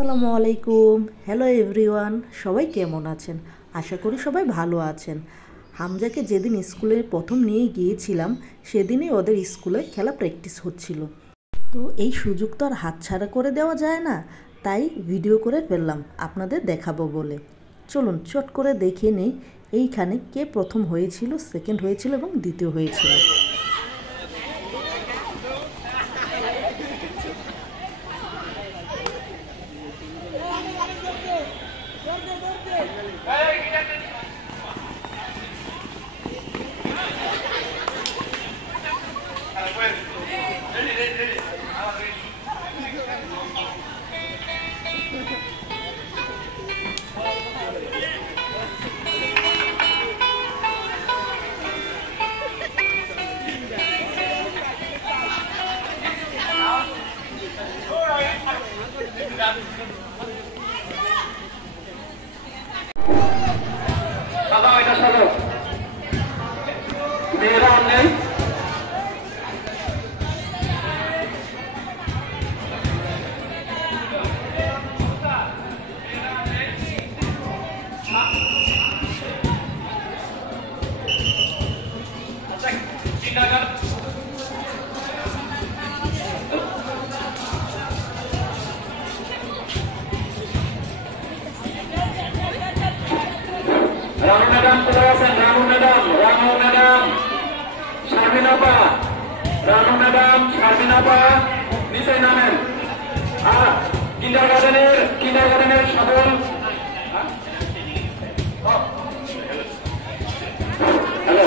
আসসালামু আলাইকুম। Hello everyone, সবাই কেমন আছেন? আশা করি সবাই ভালো আছেন। হামজাকে যেদিন স্কুলে প্রথম নিয়ে গিয়েছিলাম সেদিনই ওদের স্কুলে খেলা প্র্যাকটিস হচ্ছিল। তো এই সুযোগ তো আর হাতছাড়া করে দেওয়া যায় না, তাই ভিডিও করে ফেললাম আপনাদের দেখাবো বলে। চলুন চট করে দেখে নেই এইখানে কে প্রথম হয়েছিল, সেকেন্ড হয়েছিল এবং দ্বিতীয় হয়েছিল। রানু ম্যাডাম কোথায় আছেন? রানু ম্যাডাম শারমিনাপা, রানু ম্যাডাম শারমিনাপা নিচে নামেন। আর কিন্ডারগার্ডেনের সকল হ্যালো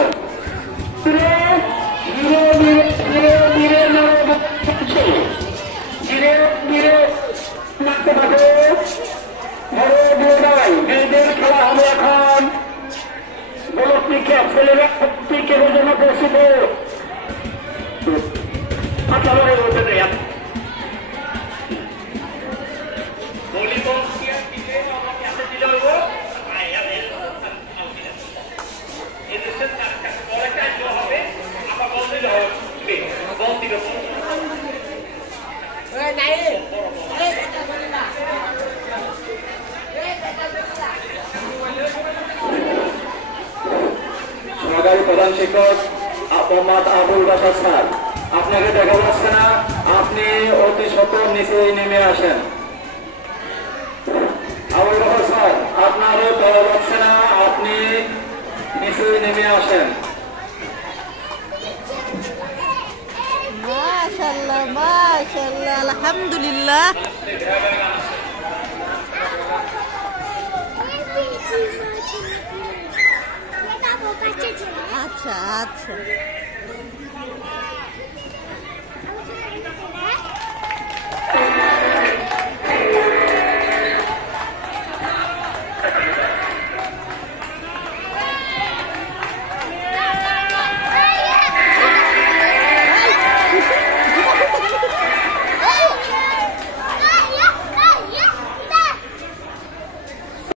নাচতে থাকে মেয়েদের খেলা হবে এখন। ছেলেরা পিকের জন্য প্রস্তুত প্রধান শিক্ষক মোহাম্মদ আবুল বাসার স্যার, আপনাকে দেখা যাচ্ছে না, আপনি অতি সত্বর নিচে নেমে আসেন। আবুল বাসার স্যার, আপনারও দেখা যাচ্ছে না, আপনি নিচে নেমে আসেন। মাশাআল্লাহ মাশাআল্লাহ, আলহামদুলিল্লাহ। আচ্ছা আচ্ছা।